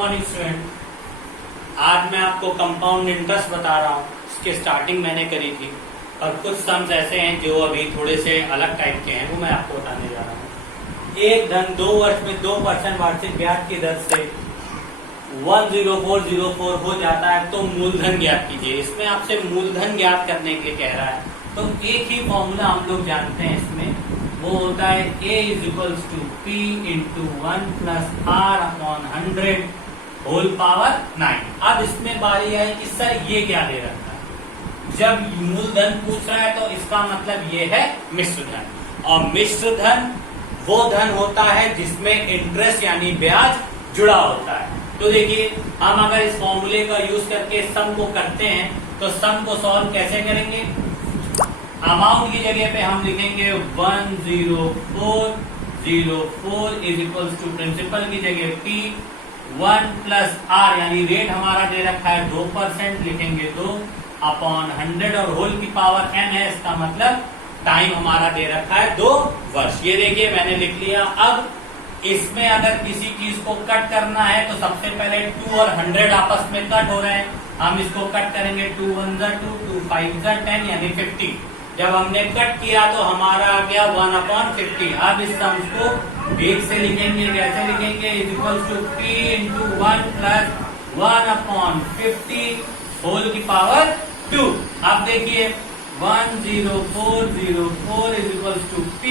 Morning student. आज मैं आपको कंपाउंड इंटरेस्ट बता रहा हूँ। इसकी स्टार्टिंग मैंने करी थी और कुछ सम्स ऐसे हैं जो अभी थोड़े से अलग टाइप के हैं, वो मैं आपको बताने जा रहा हूँ। एक धन 2 वर्ष में 2% वार्षिक ब्याज की दर से 10404 हो जाता है तो मूलधन ज्ञात कीजिए। इसमें आपसे मूलधन ज्ञात करने के लिए कह रहा है, तो एक ही फॉर्मूला हम लोग जानते हैं इसमें, वो होता है A equals to P into 1 plus R upon 100 whole power 9। अब इसमें बारी आई कि सर ये क्या दे रखा है। जब मूलधन पूछ रहा है तो इसका मतलब ये है मिश्र धन, और मिश्र धन वो धन होता है जिसमें इंटरेस्ट यानी ब्याज जुड़ा होता है। तो देखिए, हम अगर इस फॉर्मूले का यूज करके सम को करते हैं तो सम को सॉल्व कैसे करेंगे। अमाउंट की जगह पे हम लिखेंगे 10404 इज इक्वल्स टू प्रिंसिपल की जगह P 1 प्लस R यानी रेट हमारा दे रखा है 2%, लिखेंगे 2 अपॉन 100 और होल की पावर n है। इसका मतलब टाइम हमारा दे रखा है 2 वर्ष। ये देखिए मैंने लिख लिया। अब इसमें अगर किसी चीज को कट करना है तो सबसे पहले 2 और 100 आपस में कट हो रहे हैं, हम इसको कट करेंगे। 2 1 जा 2, 2 5 जा 10 यानी 50। जब हमने कट किया तो हमारा आ गया 1 अपॉन 50। अब इस सम को एक से लिखेंगे, कैसे लिखेंगे, is equals to P into 1 plus 1 upon 50 whole की पावर 2। अब देखिए 10404 इज इक्वल्स टू P।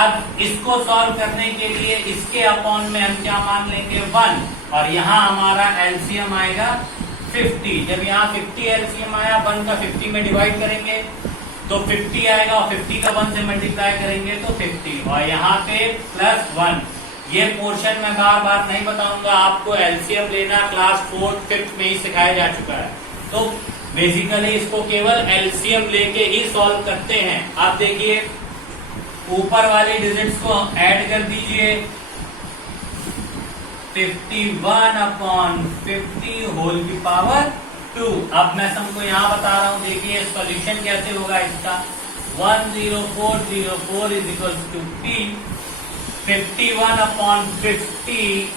अब इसको सॉल्व करने के लिए इसके अपॉन में हम क्या मान लेंगे 1, और यहाँ हमारा एलसीएम आएगा 50। जब यहाँ 50 एलसीएम आया, 1 का 50 में डिवाइड करेंगे तो 50 आएगा, और 50 का 1 से मल्टीप्लाई करेंगे तो 50, और यहाँ पे प्लस 1। ये पोर्शन मैं बार बार नहीं बताऊंगा, आपको एलसीएम लेना क्लास 4th 5th में ही सिखाया जा चुका है। तो बेसिकली इसको केवल एलसीएम लेके ही सॉल्व करते हैं। आप देखिए ऊपर वाले डिजिट्स को ऐड कर दीजिए, 51 अपॉन 50 होल की पावर 2। अब मैं सबको यहाँ बता रहा हूँ, देखिए सॉल्यूशन कैसे होगा इसका। 10404 is equal to P 51 upon 50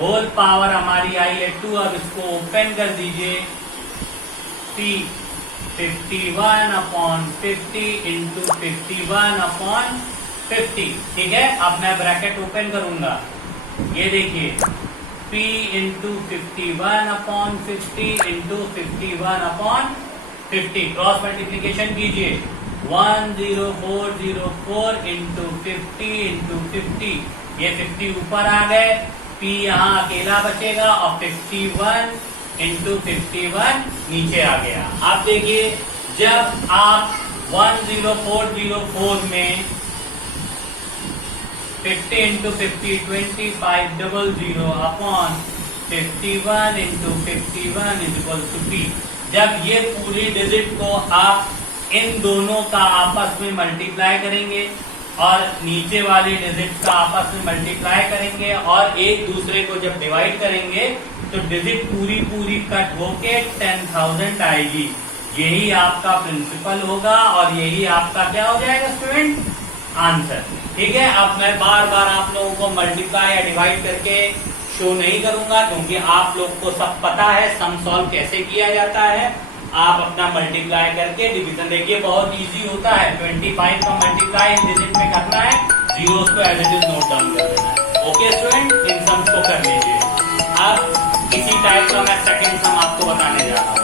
whole power हमारी आई है 2। अब इसको ओपन कर दीजिए, P 51 अपॉन 50 इंटू 51 अपॉन 50। ठीक है, अब मैं ब्रैकेट ओपन करूंगा। ये देखिए P into 51 upon 50 into 51 upon 50, cross multiplication कीजिए। 10404 इंटू 50 इंटू 50, ये 50 ऊपर आ गए, P यहाँ अकेला बचेगा, और 51 इंटू 51 नीचे आ गया। आप देखिए जब आप 10404 में 50 into 50 2500 upon 51 into 51 is equal to P। जब ये पूरी डिजिट को आप इन दोनों का आपस में मल्टीप्लाई करेंगे और नीचे वाली डिजिट का आपस में मल्टीप्लाई करेंगे और एक दूसरे को जब डिवाइड करेंगे तो डिजिट पूरी पूरी कट होके 10,000 आएगी। यही आपका प्रिंसिपल होगा और यही आपका क्या हो जाएगा स्टूडेंट, आंसर। ठीक है, अब मैं बार बार आप लोगों को मल्टीप्लाई या डिवाइड करके शो नहीं करूंगा, क्योंकि आप लोग को सब पता है सम सॉल्व कैसे किया जाता है। आप अपना मल्टीप्लाई करके डिवीजन, देखिए बहुत इजी होता है। 25 का मल्टीप्लाई इन डिजिट में करना है, जीरोस को as it is note down कर देना है। ओके स्टूडेंट, इन सम्स को कर लीजिए। अब इसी टाइप का मैं सेकंड सम आपको बताने जा रहा हूँ।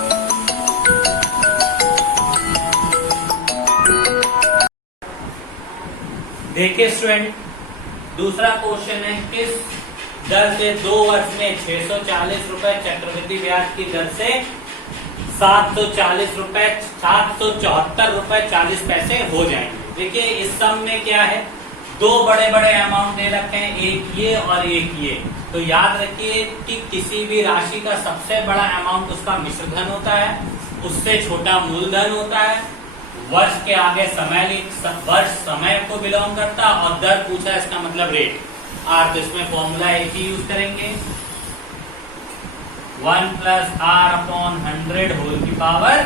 देखिए स्टूडेंट, दूसरा क्वेश्चन है, किस दर से 2 वर्ष में 640 रुपए चक्रवृद्धि ब्याज की दर से 740 रुपए 774 रुपए 40 पैसे हो जाएंगे। देखिए इस सम में क्या है, 2 बड़े बड़े अमाउंट दे रखे हैं, एक ये और एक ये। तो याद रखिए कि किसी भी राशि का सबसे बड़ा अमाउंट उसका मिश्र धन होता है, उससे छोटा मूलधन होता है। वर्ष के आगे वर्ष समय को बिलोंग करता, और दर पूछा है इसका मतलब रेट। तो इसमें फॉर्मूला एक ही यूज करेंगे, 1 प्लस R अपॉन 100 होल की पावर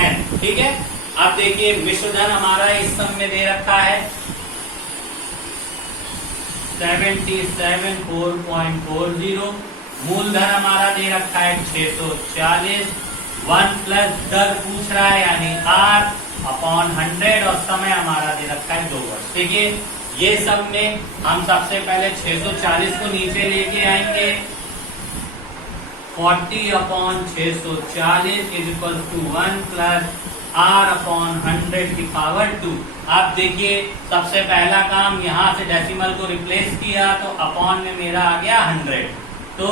n। ठीक है, अब देखिए मिश्र धन हमारा इस सम में दे रखा है 77.440। मूलधन हमारा दे रखा है 640। 1 प्लस दर पूछ रहा है यानी R अपॉन 100 और समय हमारा दे रखा है 2 वर्ष। देखिए ये सब में हम सबसे पहले 640 को नीचे लेके आएंगे। 40 upon 640 is equal to 1 plus R upon 100 की पावर 2। आप देखिए सबसे पहला काम यहाँ से डेसिमल को रिप्लेस किया तो अपॉन में मेरा आ गया 100। तो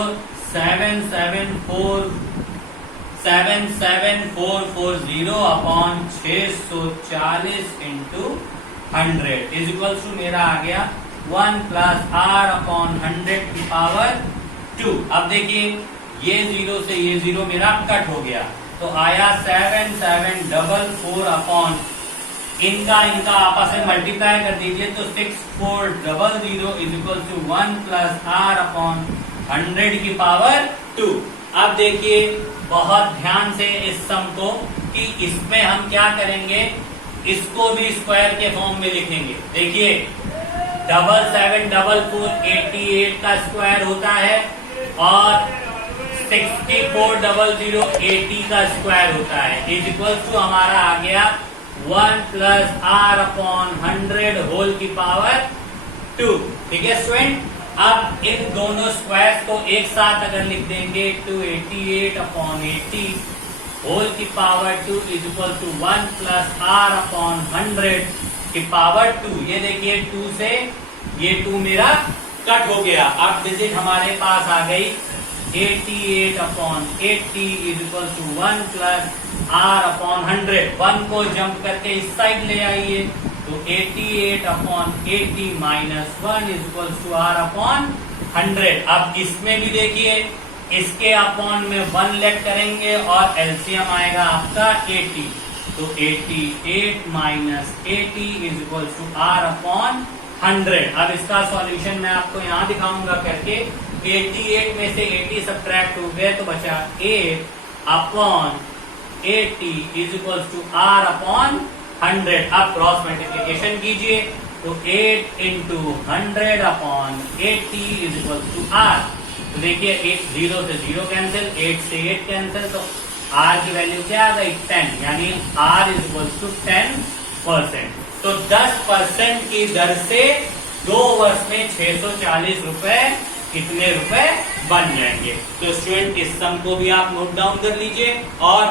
77440 upon 640 into 100 is equal to मेरा आ गया 1 प्लस R अपॉन 100 की पावर 2। अब देखिए ये 0 से ये 0 मेरा कट हो गया तो आया 7744 अपॉन इनका आपस में मल्टीप्लाई कर दीजिए तो 6400 is equal to 1 plus R upon 100 की पावर 2। अब देखिए बहुत ध्यान से इस सम को कि इसमें हम क्या करेंगे, इसको भी स्क्वायर के फॉर्म में लिखेंगे। देखिए 7744 88 का स्क्वायर होता है और 6400 80 का स्क्वायर होता है इज इक्वल टू हमारा आ गया 1 प्लस R अपॉन 100 होल की पावर 2। ठीक है स्टूडेंट, अब इन दोनों स्क्वायर्स को एक साथ अगर लिख देंगे 288 अपॉन 80 होल की power 2 is equal to 1 plus R upon 100 की पावर 2। ये देखिए 2 से ये 2 मेरा कट हो गया। अब डिजिट हमारे पास आ गई 88 upon 80 is equal to 1 plus R upon 100। 1 को जंप करके इस साइड ले आइए तो 88 upon 80 minus 1 is equal to R upon 100। अब इसमें भी देखिए इसके अपॉन में 1 लेट करेंगे और एलसीएम आएगा आपका 80 तो 88 minus 80 is equal to R upon 100। अब इसका सॉल्यूशन मैं आपको यहाँ दिखाऊंगा करके। 88 में से 80 सब्ट्रैक्ट हो गए तो बचा 8 upon 80 is equal to R upon 100। अब क्रॉस मल्टीप्लीकेशन कीजिए तो 8 into 100 upon 80 is equal to R। तो देखिए 8 0 से 0 कैंसिल, 8 से 8 कैंसिल तो R की वैल्यू क्या आ गई 10 यानी R इज इक्वल टू 10%। तो 10% की दर से 2 वर्ष में 640 रुपए कितने रुपए बन जाएंगे। तो स्टूडेंट इस सम को भी आप नोट डाउन कर लीजिए और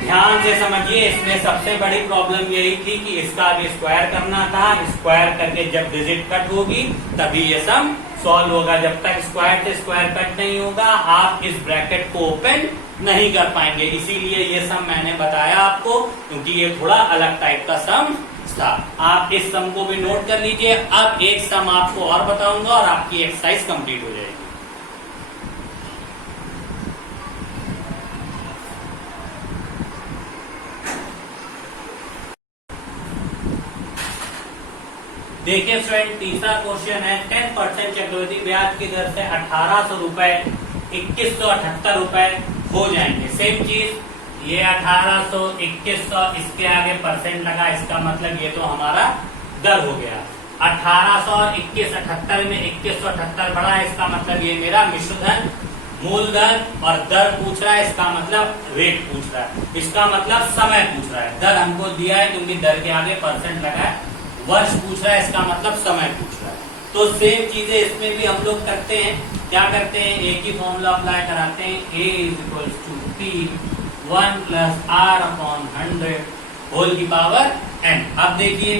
ध्यान से समझिए। इसमें सबसे बड़ी प्रॉब्लम यही थी कि इसका आगे स्क्वायर करना था। स्क्वायर करके जब डिजिट कट होगी तभी ये सम सॉल्व होगा। जब तक स्क्वायर से स्क्वायर कट नहीं होगा आप इस ब्रैकेट को ओपन नहीं कर पाएंगे। इसीलिए ये सम मैंने बताया आपको क्योंकि ये थोड़ा अलग टाइप का सम था। आप इस सम को भी नोट कर लीजिए। अब एक सम आपको और बताऊंगा और आपकी एक्सरसाइज कंप्लीट हो जाएगी। देखिए स्टूडेंट तीसरा क्वेश्चन है 10% चक्रवृद्धि ब्याज की दर से 1800 रुपए 2178 रुपए हो जाएंगे। सेम चीज ये 1800 2100 इसके आगे परसेंट लगा, इसका मतलब ये तो हमारा दर हो गया। 1800 और 2178 में 2178 बढ़ा है, इसका मतलब ये मेरा मिश्र धन मूलधन और दर पूछ रहा है, इसका मतलब रेट पूछ रहा है, इसका मतलब समय पूछ रहा है। दर हमको दिया है क्योंकि दर के आगे परसेंट लगा है। वर्ष पूछ रहा है, इसका मतलब समय पूछ रहा है। तो सेम चीजें इसमें भी हम लोग करते हैं। क्या करते हैं, एक ही फॉर्मूला अप्लाई कराते हैं। A is equal to P 1 plus R upon 100 whole की पावर n। अब देखिए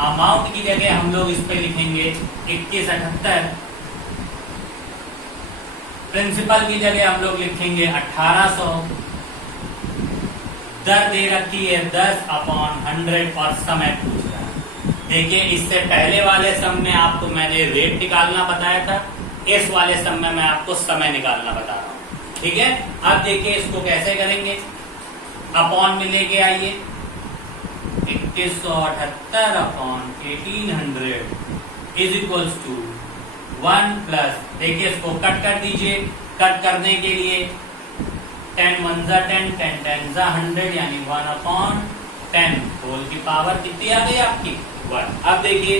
अमाउंट की जगह हम लोग इस पे लिखेंगे 2178, प्रिंसिपल की जगह हम लोग लिखेंगे 1800, दर दे रखी है 10 अपॉन 100 और समय पूछ रहा है। देखिए इससे पहले वाले सम में आपको मैंने रेट निकालना बताया था, इस वाले सम में मैं आपको समय निकालना बता रहा हूँ। ठीक है, अब देखिए इसको कैसे करेंगे। अपॉन में लेके आइए 2178 upon 1800 is equals to 1 plus, देखिए इसको कट कर दीजिए। कट करने के लिए 10 1 10 10 10 100 यानी 1 अपॉन 10 होल की पावर कितनी आ गई आपकी 1। अब देखिए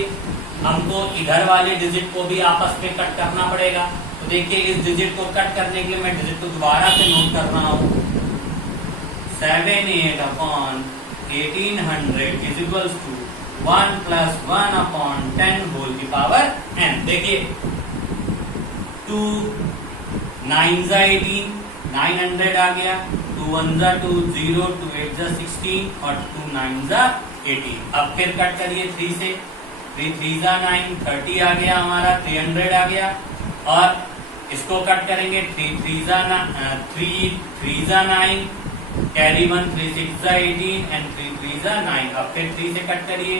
हमको इधर वाले डिजिट को भी आपस में कट करना पड़ेगा। तो देखिए इस डिजिट को कट करने के लिए मैं डिजिट को दोबारा से नोट कर रहा हूं। 78 upon 1800 is equals to 1 plus 1 upon 10 whole की पावर n। देखिए 2 9 जा 18, 900 आ गया, 2 1 जा 2, 0 2 8 जा 16 और 2 9 जा 18। अब फिर कट करिए 3 से, 3 3 जा 9, 30 आ गया हमारा, 300 आ गया। और इसको कट करेंगे 3 3 जा 9, कैरी 1 3 6 जा 18 एंड 3 3 जा 9। अब फिर 3 से कट करिए,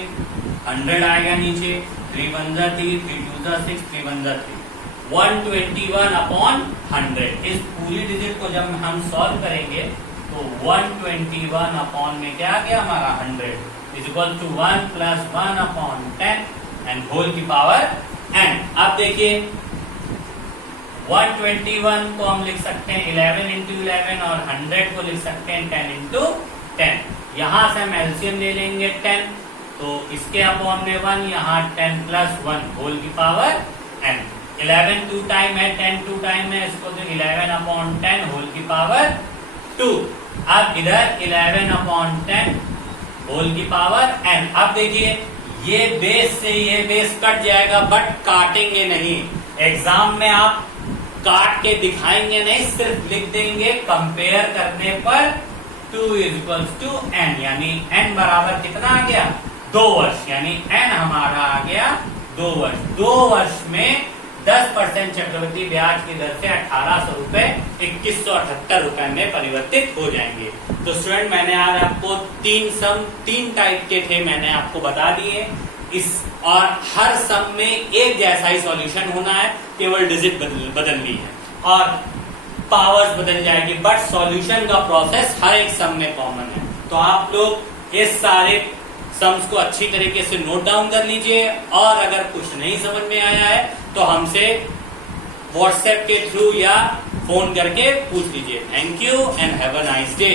100 आएगा नीचे, 3 1 जा 3, 3 2 जा 6, 3 1 जा 3, 121 अपॉन 100। इस पूरी डिजिट को जब हम सॉल्व करेंगे तो 121 अपॉन में क्या आ गया हमारा 100 is equal to 1 plus 1 upon 10 and whole की पावर n। अब देखिए 121 को हम लिख सकते हैं 11 इंटू 11 और 100 को लिख सकते हैं 10 इंटू 10। यहां से हम एलसीएम ले लेंगे 10, तो इसके अपॉन में 1, यहाँ 10 प्लस 1 होल की पावर n। 11 2 टाइम है, 10 2 टाइम है, इसको तो 11 अपॉन 10 होल की पावर 2। अब इधर 11 अपॉन 10 होल की पावर n। अब देखिए ये बेस से ये बेस कट जाएगा बट काटेंगे नहीं। एग्जाम में आप काट के दिखाएंगे नहीं, सिर्फ लिख देंगे कंपेयर करने पर 2 इज इक्वल टू n, यानी n बराबर कितना आ गया 2 वर्ष, यानी n हमारा आ गया 2 वर्ष। 2 वर्ष में 10% चक्रवृद्धि ब्याज की दर से 1800 रुपए 2178 रुपए में परिवर्तित हो जाएंगे। तो स्टूडेंट मैंने आज आपको 3 टाइप के थे, मैंने आपको बता दिए इस, और हर सम में एक जैसा ही सॉल्यूशन होना है, केवल डिजिट बदलनी है और पावर्स बदल जाएगी, बट सॉल्यूशन का प्रोसेस हर एक सम में कॉमन है। तो आप लोग इस सारे सम्स को अच्छी तरीके से नोट डाउन कर लीजिए, और अगर कुछ नहीं समझ में आया है तो हमसे व्हाट्सएप के थ्रू या फोन करके पूछ लीजिए। Thank you and have a nice day.